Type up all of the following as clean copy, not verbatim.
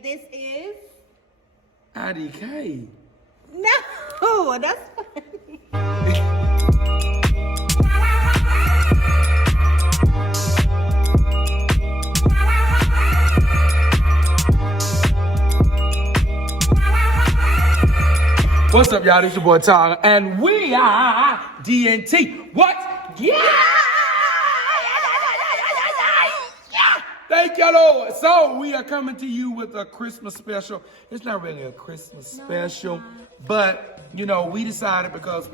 And this is IDK. no, that's funny. What's up, y'all? This your boy Tyler, and we are DNT. What? Yeah! Thank you, Lord. So we are coming to you with a Christmas special. It's not really a Christmas special, but you know, we decided because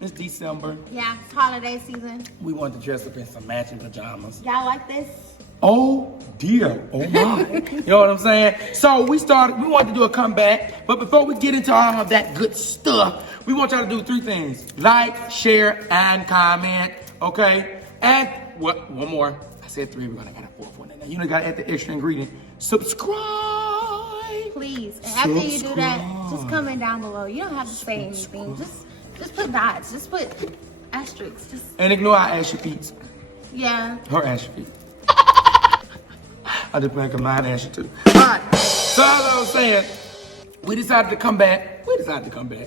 it's December. Yeah, it's holiday season. We wanted to dress up in some matching pajamas. Y'all like this? Oh dear, oh my. You know what I'm saying? So we wanted to do a comeback, but before we get into all of that good stuff, we want y'all to do 3 things. Like, share, and comment, okay? And one more. I said 3, we're gonna add a 4th one in there. You know, gotta add the extra ingredient. Subscribe. Please. And after you do that, just comment down below. You don't have to say anything. Just put dots. Just put asterisks. And ignore our Ashy Feet. Yeah. Her Ashy Feet. I just make a mine Ashy too. Alright, so as I was saying, we decided to come back.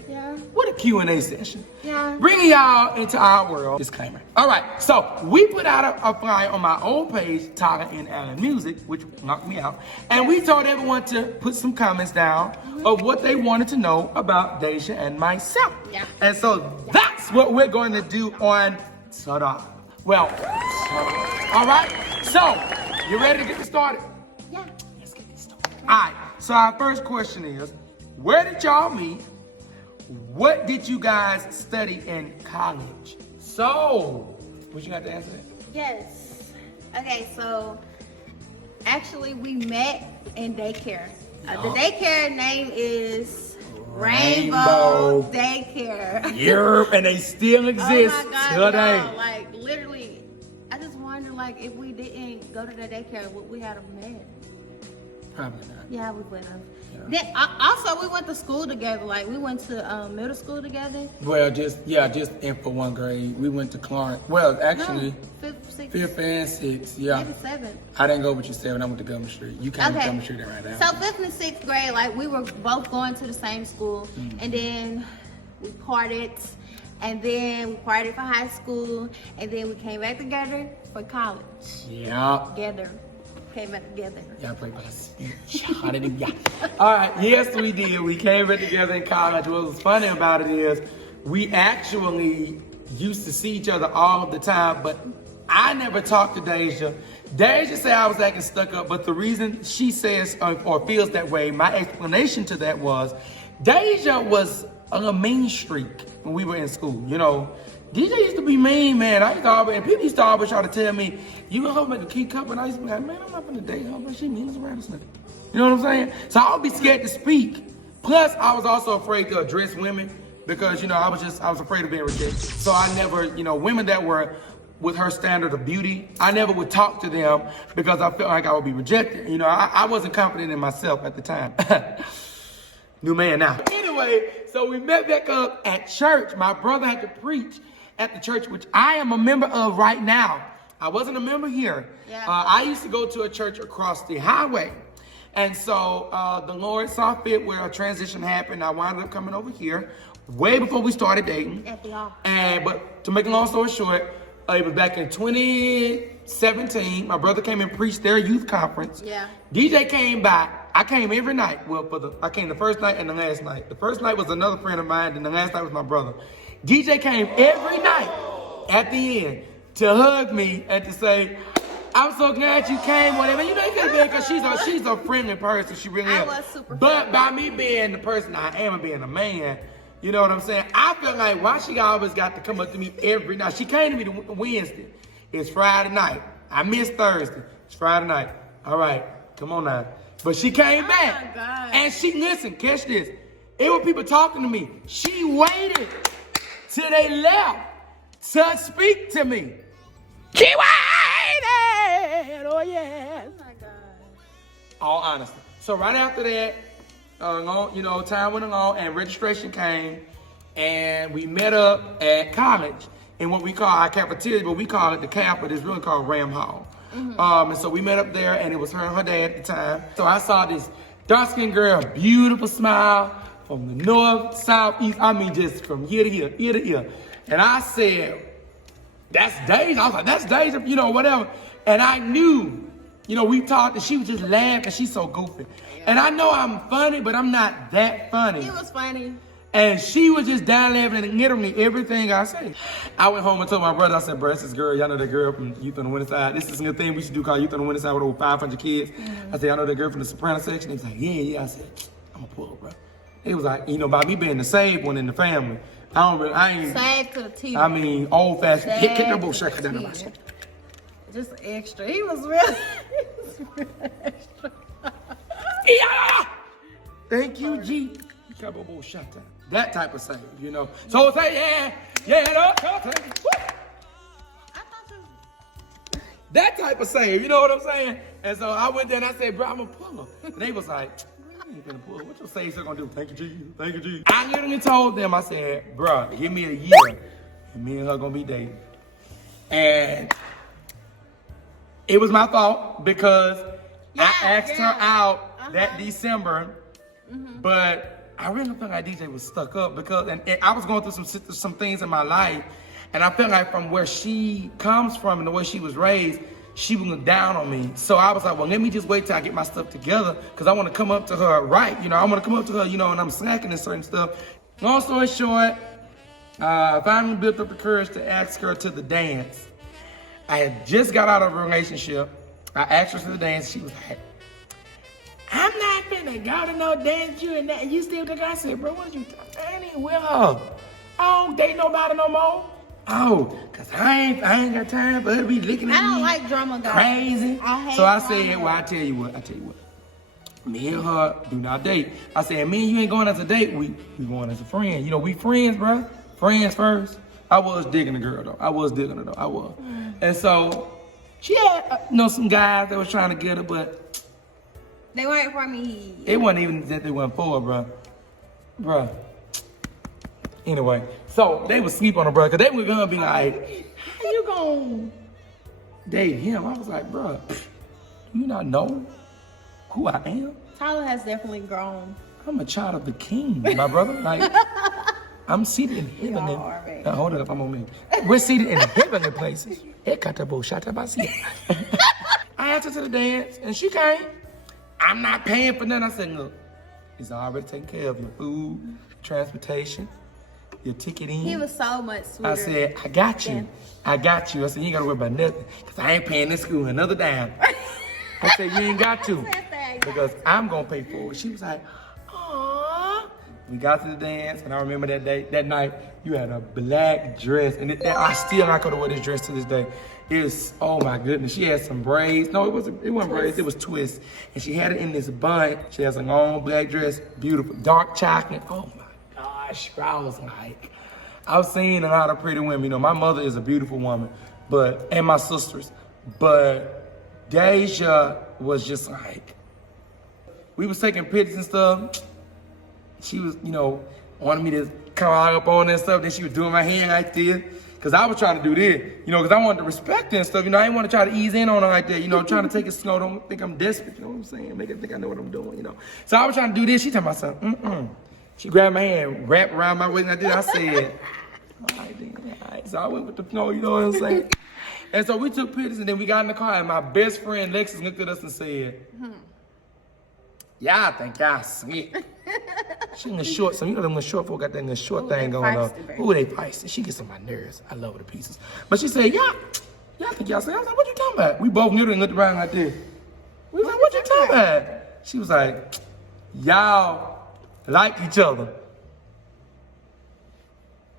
Yeah. With a Q&A session. Yeah. Bringing y'all into our world. Disclaimer. Alright, so we put out a flyer on my old page, Tyler and Allen Music, which knocked me out. And we told everyone to put some comments down of what they wanted to know about Deja and myself. Yeah. And so that's what we're going to do on Tada. Well, alright, so you ready to get this started? Yeah. Let's get this started. Alright, so our first question is, where did y'all meet? What did you guys study in college? So, what you got to answer that? Yes. Okay, so actually we met in daycare. The daycare name is Rainbow Daycare. Yep, and they still exist Oh my God, today. y'all, like literally, I just wonder like if we didn't go to the daycare, would we have met? Probably not. Yeah, we would have. Yeah. Then also we went to school together. Like we went to middle school together. Well, just in for 1 grade. We went to Clarence. Well, actually, No, 5th, 6th, 5th and 6th. Yeah. maybe 7th. I didn't go with you 7. I went to Government Street. You came to Government Street right now. So 5th and 6th grade, like we were both going to the same school, and then we parted, and then we parted for high school, and then we came back together for college. Yeah. Together, came back together. Y'all played by the speech. Hallelujah. All right, yes, we did. We came in together in college. What was funny about it is we actually used to see each other all the time, but I never talked to Deja. Deja said I was acting stuck up, but the reason she says or feels that way, my explanation to that was Deja was on a mean streak when we were in school. You know, DJ used to be mean, man. I used to always, and people used to always try to tell me, you gonna help make a key cup? And I used to be like, man, I'm not gonna date her, but she means around this nigga. You know what I'm saying? So I would be scared to speak. Plus, I was also afraid to address women because, you know, I was afraid of being rejected. So I never, you know, women that were with her standard of beauty, I never would talk to them because I felt like I would be rejected. You know, I wasn't confident in myself at the time. New man now. Anyway, so we met back up at church. My brother had to preach at the church, which I am a member of right now. I wasn't a member here. Yeah. I used to go to a church across the highway. And so the Lord saw fit where a transition happened. I wound up coming over here way before we started dating. But to make a long story short, it was back in 2017. My brother came and preached their youth conference. Yeah. DJ came by. I came every night. Well, I came the first night and the last night. The first night was another friend of mine, and the last night was my brother. DJ came every night at the end to hug me and to say, I'm so glad you came, whatever. You know, you could have been because she's a friendly person. She really is. I was super But friendly. by me being the person I am and being a man, you know what I'm saying? I feel like why she always got to come up to me every night. She came to me Wednesday. It's Friday night. I missed Thursday. It's Friday night. All right, come on now. But she came back. My God. And listen, catch this. It was people talking to me. She waited till they left to speak to me. She waited. Oh, yeah. Oh my God. All honesty. So right after that, you know, time went along and registration came, and we met up at college in what we call our cafeteria, but we call it the CAF, but it's really called Ram Hall. And so we met up there, and it was her and her dad at the time. So I saw this Dark-skinned girl, beautiful smile, from the north, south, east, I mean just from ear to ear, ear to ear. And I said, that's Deja. I was like, that's Deja, you know, whatever. And I knew, you know, we talked and she was just laughing. She's so goofy. And I know I'm funny, but I'm not that funny. He was funny. And she was just down laughing and literally everything I say. I went home and told my brother, I said, bro, this is girl, y'all know the girl from Youth on the Winter Side. This is a thing we should do called Youth on the Winter Side with over 500 kids. I said, I know the girl from the Soprano section. He was like, yeah. I said, I'm gonna pull her, bro. It was like, you know, by me being the saved one in the family, I ain't. Saved to the T. I mean, old fashioned. Hit the bullshit. Just extra. He was real. Extra. Yeah. Thank you, G. That type of save, you know. So say, yeah, I thought you. that type of save, you know what I'm saying? And so I went there and I said, bro, I'm gonna pull her. And they was like, I ain't gonna pull her. What your save still gonna do? Thank you, G. Thank you, G. I literally told them, I said, bro, give me a year and me and her gonna be dating. And it was my fault because I asked her out that December, but I really felt like DJ was stuck up because and I was going through some things in my life, and I felt like from where she comes from and the way she was raised, she was down on me. So I was like, well, let me just wait till I get my stuff together because I want to come up to her right. You know, I want to come up to her, you know, and I'm slacking in certain stuff. Long story short, I finally built up the courage to ask her to the dance. I had just got out of a relationship. I asked her to the dance. She was like, I'm not finna go to no dance, you and that. And you still think I said, bro, what you I ain't with her. I don't date nobody no more. Oh, cause I ain't got time for her to be looking at me. I don't like drama guys. Crazy. I hate so I drama. said, well, I tell you what. Me and her do not date. I said, me and you ain't going as a date. We going as a friend. You know, we friends, bro. Friends first. I was digging the girl though. I was. And so she had, you know, some guys that was trying to get her, but They weren't for me. it wasn't even that they weren't for her, bro. Anyway, so they would sleep on her, bro, because they were gonna be like, how you gonna date him? I was like, bro, do you not know who I am? Tyler has definitely grown. I'm a child of the king, my brother. Like, I'm seated in heaven. Y'all are, baby. Now, hold it up, I'm on me. We're seated in heavenly places. I asked her to the dance, and she came. I'm not paying for nothing. I said, look, it's already taken care of. Your food, transportation, your ticket in. He was so much sweeter. I said, I got you. I said, you ain't gotta worry about nothing. Because I ain't paying this school another dime. I said, you ain't got to. Because I'm gonna pay for it. She was like, aww. We got to the dance, and I remember that night, you had a black dress. And I still not gonna wear this dress to this day. It was, oh my goodness, she had some braids. No, it wasn't braids, it was twists. And she had it in this bun. She has a long black dress, beautiful, dark chocolate. Oh my gosh, I was like, I've seen a lot of pretty women. You know, my mother is a beautiful woman, and my sisters. But Deja was just like, we was taking pictures and stuff. She was, you know, wanted me to come up on and stuff. Then she was doing my hand like this. Cause I was trying to do this, you know, cause I wanted to respect her and stuff. You know, I didn't want to try to ease in on her like that. You know, trying to take it slow. Don't think I'm desperate. You know what I'm saying? Make her think I know what I'm doing. You know. So I was trying to do this. She talking about something. She grabbed my hand, wrapped around my waist, and I did. I said, all right, then. All right. So I went with the flow. You know what I'm saying? And so we took pictures, and then we got in the car, and my best friend Lexus looked at us and said, "Y'all think y'all sweet." She in the short, so you know them little short folk got that little short thing going on. Ooh, they feisty. She gets on my nerves. I love her to pieces. But she said, y'all think y'all sweet. I was like, what you talking about? We both knew and looked around like this. We was like, what you talking about? She was like, y'all like each other.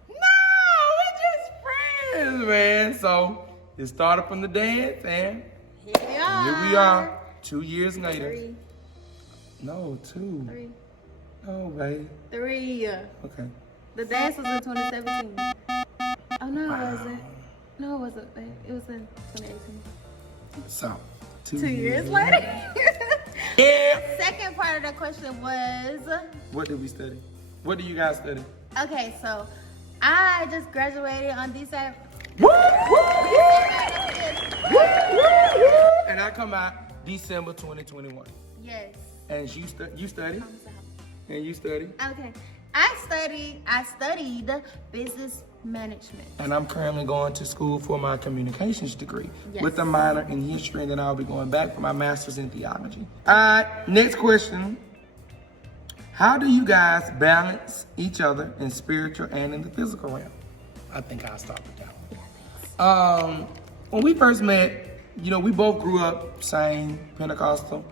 No, we're just friends, man. So it started from the dance, and here we are 2 years later. 3. No, 2. 3. No, babe. 3. Okay. The dance was in 2017. Oh, no, it wasn't. No, it wasn't. It was in 2018. So, 2 years later. Yeah. Second part of the question was, What did we study? What do you guys study? okay, so I just graduated on December. And I come out December 2021. Yes. And you study? And you study? Okay. I studied business management. And I'm currently going to school for my communications degree with a minor in history, and then I'll be going back for my master's in theology. All right, next question. How do you guys balance each other in spiritual and in the physical realm? I think I'll start with that one. When we first met, you know, we both grew up same Pentecostal.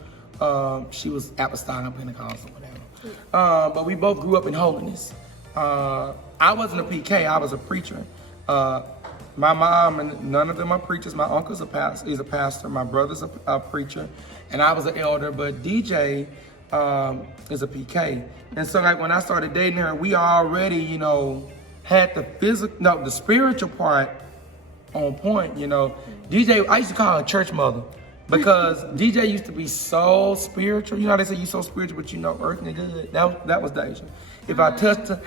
She was apostolic Pentecostal, whatever. But we both grew up in holiness. I wasn't a PK, I was a preacher. My mom and none of them are preachers. My uncle's is a pastor, my brother's a preacher, and I was an elder, but DJ is a PK. And so like when I started dating her, we already, you know, had the spiritual part on point, you know. DJ, I used to call her church mother because DJ used to be so spiritual. You know how they say you so spiritual, but you know earthly good? That was Deja. If I touched her,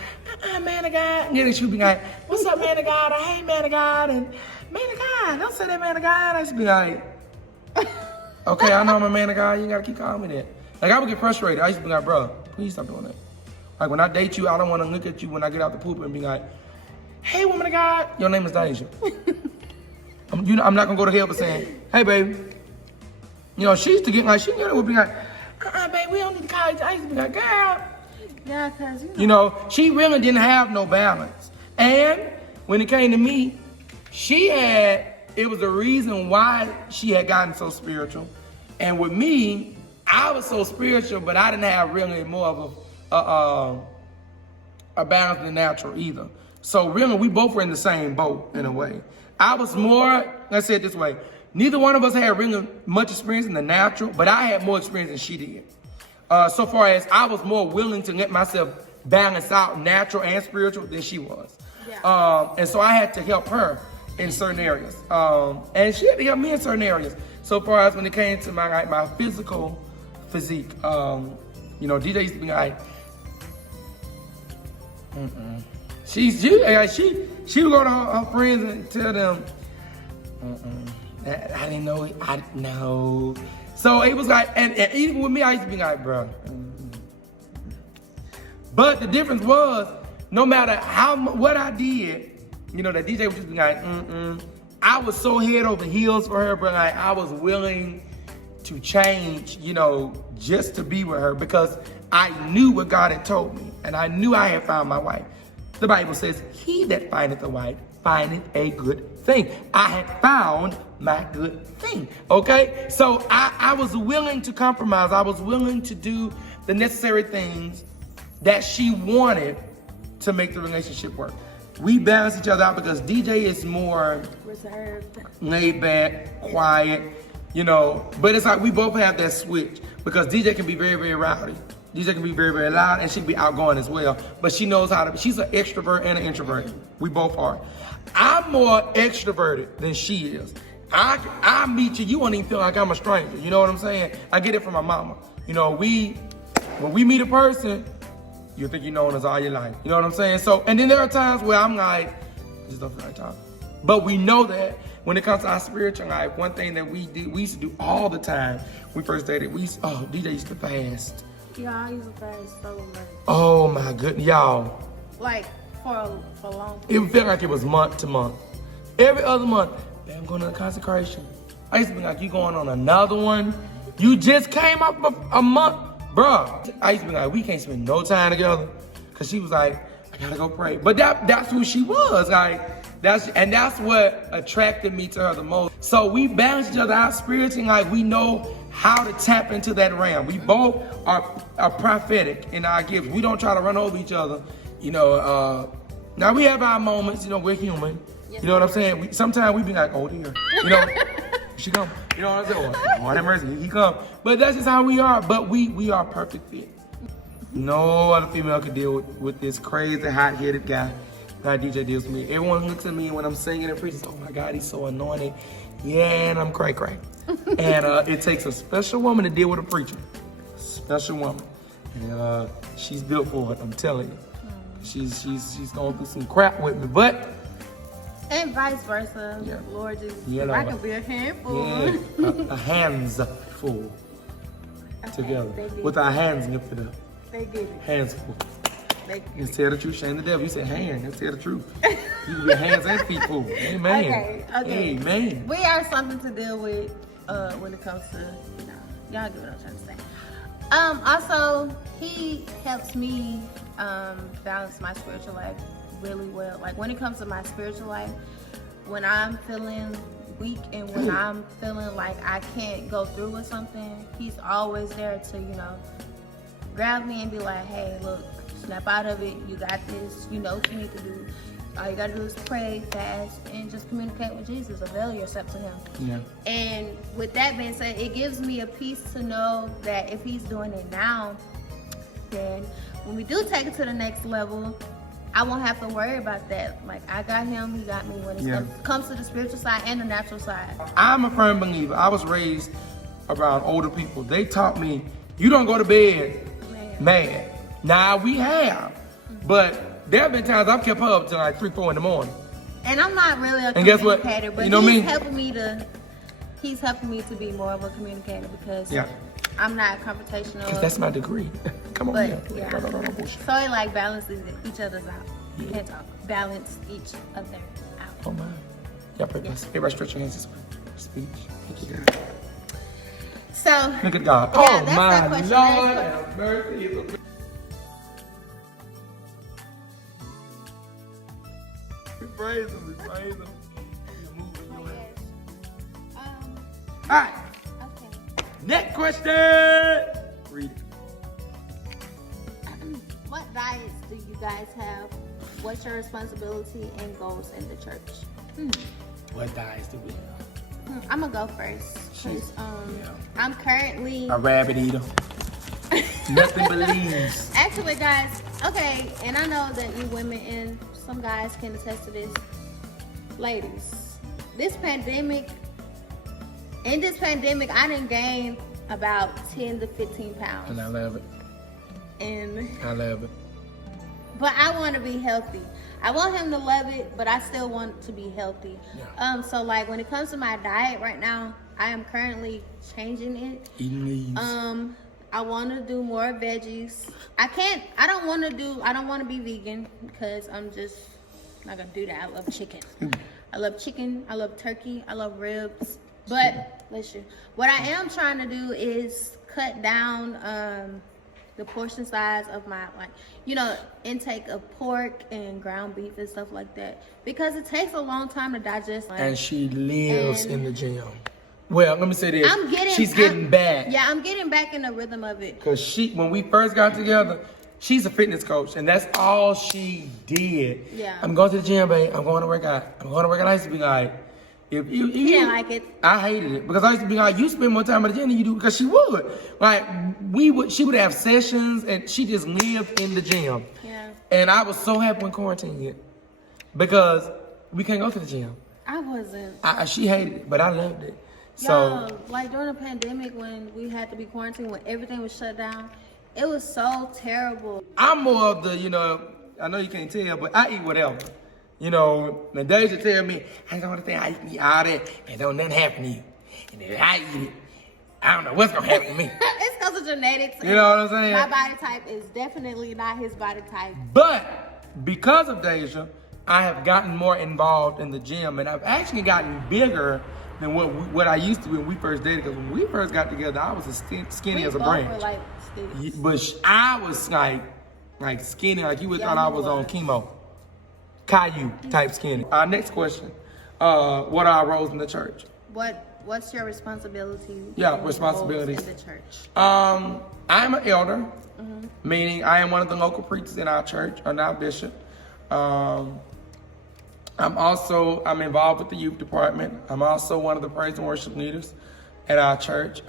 man of God, and then she'd be like, what's up, man of God? I hate man of God. And man of God, don't say that, man of God. I used to be like, okay, I know I'm a man of God. You gotta keep calling me that. Like I would get frustrated. I used to be like, bro, please stop doing that. Like when I date you, I don't want to look at you when I get out the poop and be like, hey, woman of God, your name is Deja. I'm not gonna go to hell for saying, hey, baby. You know, she used to get like, she would be like, baby, we don't need to call you. I used to be like, girl. Yeah, cause you know, she really didn't have no balance. And when it came to me, it was the reason why she had gotten so spiritual. And with me, I was so spiritual, but I didn't have really more of a balance than natural either. So really, we both were in the same boat in a way. I was more, let's say it this way, neither one of us had really much experience in the natural, but I had more experience than she did. So far as I was more willing to let myself balance out natural and spiritual than she was. Yeah. And so I had to help her in certain areas. And she had to help me in certain areas. So far as when it came to my physical physique, you know, DJ used to be like, she would go to her friends and tell them, I didn't know, I didn't know. So it was like, and even with me, I used to be like, bro. But the difference was, no matter what I did, you know, that DJ would just be like, I was so head over heels for her, but like I was willing to change, you know, just to be with her because I knew what God had told me, and I knew I had found my wife. The Bible says, he that findeth a wife findeth a good thing. I had found my good thing, okay? So I was willing to compromise. I was willing to do the necessary things that she wanted to make the relationship work. We balance each other out because DJ is more reserved, laid back, quiet, you know, but it's like we both have that switch because DJ can be very, very rowdy. DJ can be very, very loud, and she can be outgoing as well. But she knows how to, she's an extrovert and an introvert. We both are. I'm more extroverted than she is. I meet you, you won't even feel like I'm a stranger. You know what I'm saying? I get it from my mama. You know, when we meet a person, you think you know us all your life. You know what I'm saying? So, and then there are times where I'm like, this is the right time. But we know that when it comes to our spiritual life, one thing that we used to do all the time when we first dated, DJ used to fast. Yeah, I used to fast so much. Oh my goodness, y'all. Like for a long time. It felt like it was month to month. Every other month, I'm going to the consecration. I used to be like, you going on another one? You just came up a month. Bruh, I used to be like, we can't spend no time together. Cause she was like, I gotta go pray. But that's who she was. Like, that's what attracted me to her the most. So we balance each other out spiritually, like we know how to tap into that realm. We both are prophetic in our gifts. We don't try to run over each other. You know, now we have our moments, you know, we're human. Yes, you know what I'm saying? Sometimes we be like, oh dear. You know, she come. You know what I'm saying? Oh, have mercy, he come. But that's just how we are. But we are perfect fit. No other female could deal with this crazy, hot-headed guy that DJ deals with me. Everyone looks at me when I'm singing and preaching, oh my God, he's so anointed. Yeah, and I'm cray-cray. And it takes a special woman to deal with a preacher. Special woman. And she's built for it, I'm telling you. She's going through some crap with me, but... And vice versa. Yeah. Lord Jesus. Yeah, I can be a handful. Yeah, a hands full. together they did. with our hands lifted up. They did it. Hands full. They You tell the truth, shame the devil. You said hand. You tell the truth. You can be hands and feet full. Amen. Okay. Amen. We have something to deal with when it comes to, y'all get what I'm trying to say. Also, he helps me balance my spiritual life really well. Like when it comes to my spiritual life, when I'm feeling weak and when I'm feeling like I can't go through with something, he's always there to, grab me and be like, hey, look, snap out of it. You got this. You know what you need to do. All you gotta do is pray, fast, and just communicate with Jesus. Avail yourself to him. Yeah. And with that being said, it gives me a peace to know that if he's doing it now, then when we do take it to the next level, I won't have to worry about that. Like, I got him, he got me when it comes to the spiritual side and the natural side. I'm a firm believer. I was raised around older people. They taught me, you don't go to bed mad. Now, we have, but there have been times I've kept her up till like 3, 4 in the morning. And I'm not really a And guess what? communicator, but You know he's me? helping me to be more of a communicator because Yeah. I'm not confrontational. Because that's my degree. Come on, But, man. yeah. No bullshit. So it like balances each other's out. You can't talk. Balance each other out. Oh, my. Y'all pray for us. Everybody stretch your hands this way. Speech. Thank you, God. So Look at God. Yeah, Oh, that's my that question. Lord. Next Have mercy. We praise him. We praise him. He's moving your hands. All right. Okay. Next question. Read it. What diets do you guys have? What's your responsibility and goals in the church? What diets do we have? I'm gonna go first. 'Cause, Yeah. I'm currently A rabbit eater. Nothing but leaves. actually, guys. Okay, and I know that you women and some guys can attest to this. Ladies, in this pandemic, I done gained about 10 to 15 pounds. And I love it. And I love it. but I want to be healthy. I want him to love it, but I still want to be healthy. Yeah. So like when it comes to my diet right now, I am currently changing it. Eating leaves. I want to do more veggies. I don't want to be vegan because I'm just not gonna do that. I love chicken. I love chicken. I love turkey. I love ribs. But listen, what I am trying to do is cut down the portion size of my intake of pork and ground beef and stuff like that because it takes a long time to digest. And she lives And- in the gym. Well, let me say this. She's getting I'm- back. Yeah, I'm getting back in the rhythm of it. Because when we first got together, she's a fitness coach, and that's all she did. Yeah. I'm going to the gym, babe. I'm going to work out. I'm going to work out. I used to be like, if you didn't like it. I hated it because I used to be like, you spend more time at the gym than you do, because she would. Like, she would have sessions, and she just lived in the gym. Yeah. And I was so happy when quarantine hit because we can't go to the gym. I wasn't. She hated it, but I loved it. So. Yo, like during the pandemic when we had to be quarantined, when everything was shut down, it was so terrible. I'm more of the, I know you can't tell, but I eat whatever. Nadeja tell me, I don't understand how you can eat all that and don't nothing happen to you. And if I eat it, I don't know what's gonna happen to me. It's because of genetics. You know what I'm saying? My body type is definitely not his body type. But because of Deja, I have gotten more involved in the gym, and I've actually gotten bigger than what I used to when we first dated. Because when we first got together, I was as skinny as a both branch. were like skinny. But I was like skinny, like you would Yeah, thought I you was on was. chemo. Caillou type skinny. Our next question, what are our roles in the church? What's your responsibility? Yeah, and responsibilities. roles in the church. I'm an elder, meaning I am one of the local preachers in our church, or our bishop. I'm involved with the youth department. I'm also one of the praise and worship leaders at our church.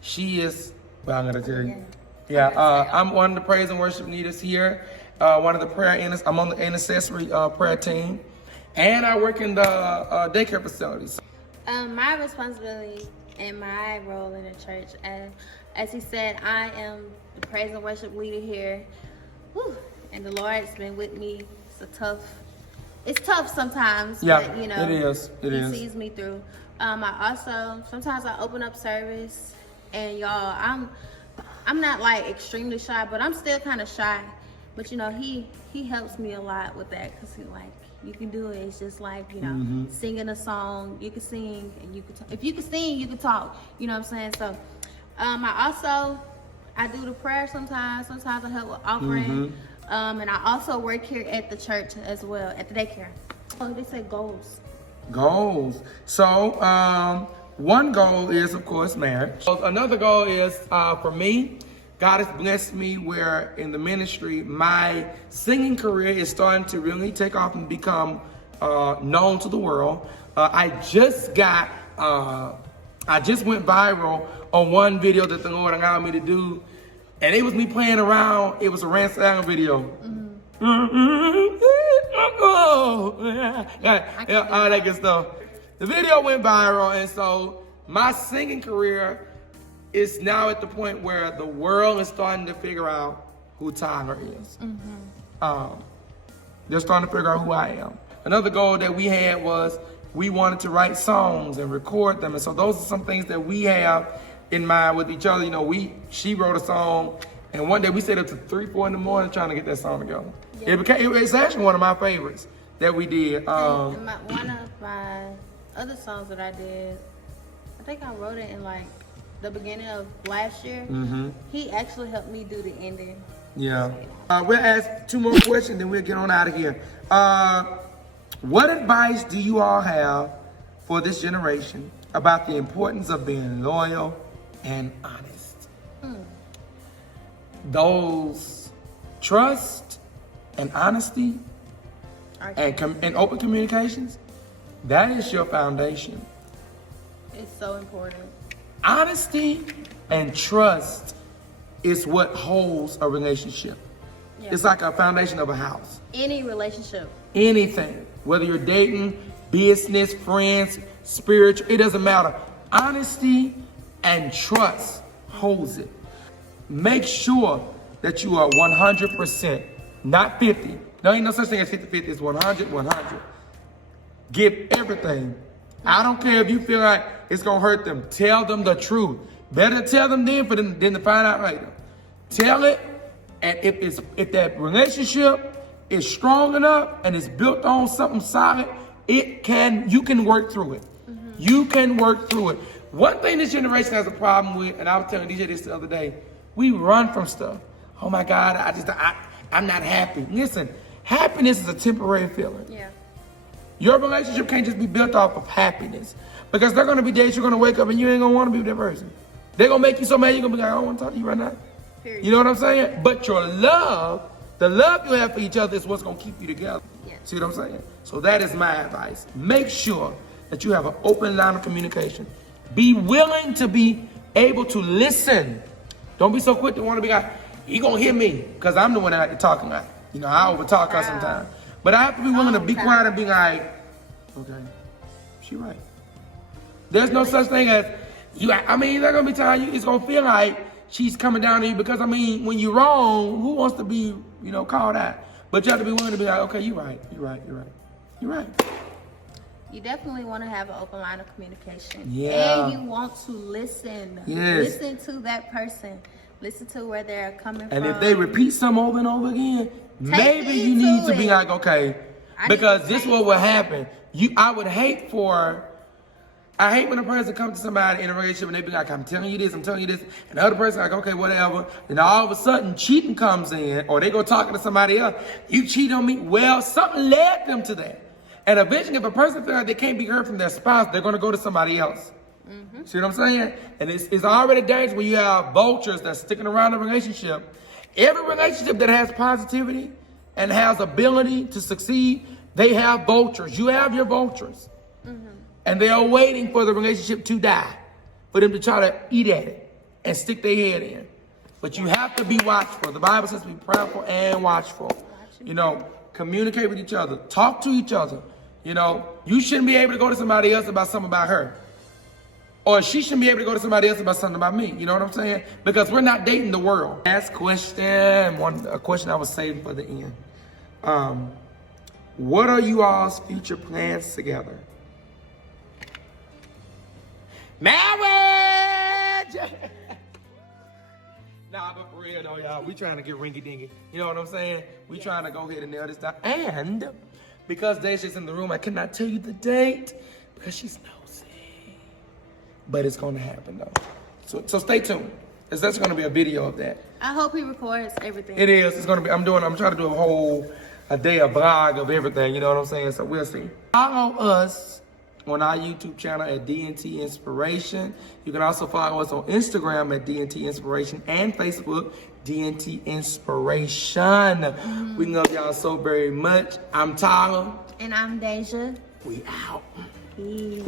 She is, well, I'm gonna tell you. Yeah, I'm one of the praise and worship leaders here. One of the I'm on the intercessory prayer team, and I work in the daycare facilities. My responsibility and my role in the church, as he said, I am the praise and worship leader here. Whew. And the Lord's been with me. It's tough sometimes, Yeah, but it is. It he is. sees me through. Sometimes I open up service And y'all, I'm not like extremely shy, but I'm still kind of shy. But you know, he helps me a lot with that, because he like, you can do it. It's just like, you know, singing a song. You can sing, and you can if you can sing, you can talk. You know what I'm saying? So, I do the prayer sometimes. Sometimes I help with offering. And I also work here at the church as well, at the daycare. Oh, they say goals. Goals. So, one goal is, of course, marriage. Another goal is, for me, God has blessed me where in the ministry, my singing career is starting to really take off and become known to the world. I just went viral on one video that the Lord allowed me to do. And it was me playing around. It was a Rance Allen video. All that good stuff. The video went viral, and so my singing career is now at the point where the world is starting to figure out who Tyler is. They're starting to figure out who I am. Another goal that we had was we wanted to write songs and record them, and so those are some things that we have in mind with each other. You know, she wrote a song, and one day we stayed up to 3, 4 in the morning trying to get that song together. Yeah. It's actually one of my favorites that we did. One of my other songs that I did, I think I wrote it in like the beginning of last year. He actually helped me do the ending. Yeah. We'll ask 2 more questions, then we'll get on out of here. What advice do you all have for this generation about the importance of being loyal and honest? Those trust and honesty and open communications, that is your foundation. It's so important. Honesty and trust is what holds a relationship. Yeah. It's like a foundation of a house. Any relationship. Anything. Whether you're dating, business, friends, spiritual, it doesn't matter. Honesty and trust holds it. Make sure that you are 100%, not 50. There ain't no such thing as 50-50. It's 100-100. Give everything. I don't care if you feel like it's gonna hurt them. Tell them the truth. Better tell them then than to find out later. Tell it, and if that relationship is strong enough and it's built on something solid, you can work through it. You can work through it. One thing this generation has a problem with, and I was telling DJ this the other day, we run from stuff. Oh my God, I'm not happy. Listen, happiness is a temporary feeling. Yeah. Your relationship can't just be built off of happiness. Because there are gonna be days you're gonna wake up and you ain't gonna wanna be with that person. They're gonna make you so mad, you're gonna be like, I don't wanna talk to you right now. Period. You know what I'm saying? But your love, the love you have for each other is what's gonna keep you together. Yeah. See what I'm saying? So that is my advice. Make sure that you have an open line of communication. Be willing to be able to listen. Don't be so quick to wanna be like, he gonna hear me, because I'm the one that like to talk a lot. You know, I overtalk her sometimes. But I have to be willing to be quiet and be like, okay, she right. There's no such thing as, there's not gonna be times it's gonna feel like she's coming down to you, because when you're wrong, who wants to be, called out? But you have to be willing to be like, okay, you're right. You definitely want to have an open line of communication. Yeah. And you want to listen. Yes. Listen to that person. Listen to where they're coming from. And if they repeat something over and over again, maybe you need to be like, okay, because this is what will happen. I hate when a person comes to somebody in a relationship and they be like, I'm telling you this, and the other person like, okay, whatever. Then all of a sudden cheating comes in, or they go talking to somebody else. You cheat on me. Well, something led them to that. And eventually, if a person feels like they can't be heard from their spouse, they're going to go to somebody else. See what I'm saying? And it's already dangerous when you have vultures that's sticking around a relationship. Every relationship that has positivity and has ability to succeed, they have vultures. You have your vultures. And they are waiting for the relationship to die, for them to try to eat at it and stick their head in. But you have to be watchful. The Bible says be prayerful and watchful. Communicate with each other. Talk to each other. You shouldn't be able to go to somebody else about something about her. Or she shouldn't be able to go to somebody else about something about me. You know what I'm saying? Because we're not dating the world. Last question, a question I was saving for the end. What are you all's future plans together? Marriage! Jay. Nah, but for real though, y'all, we trying to get ringy dingy. You know what I'm saying? We trying to go ahead and nail this down. And because Deja's in the room, I cannot tell you the date because she's nosy. But it's gonna happen though. So stay tuned. There's gonna be a video of that. I hope he records everything. It is. It's gonna be. I'm trying to do a day of vlog of everything. You know what I'm saying? So we'll see. Follow us on our YouTube channel at DNT Inspiration. You can also follow us on Instagram at DNT Inspiration and Facebook DNT Inspiration. We love y'all so very much. I'm Tyler. And I'm Deja. We out. Peace.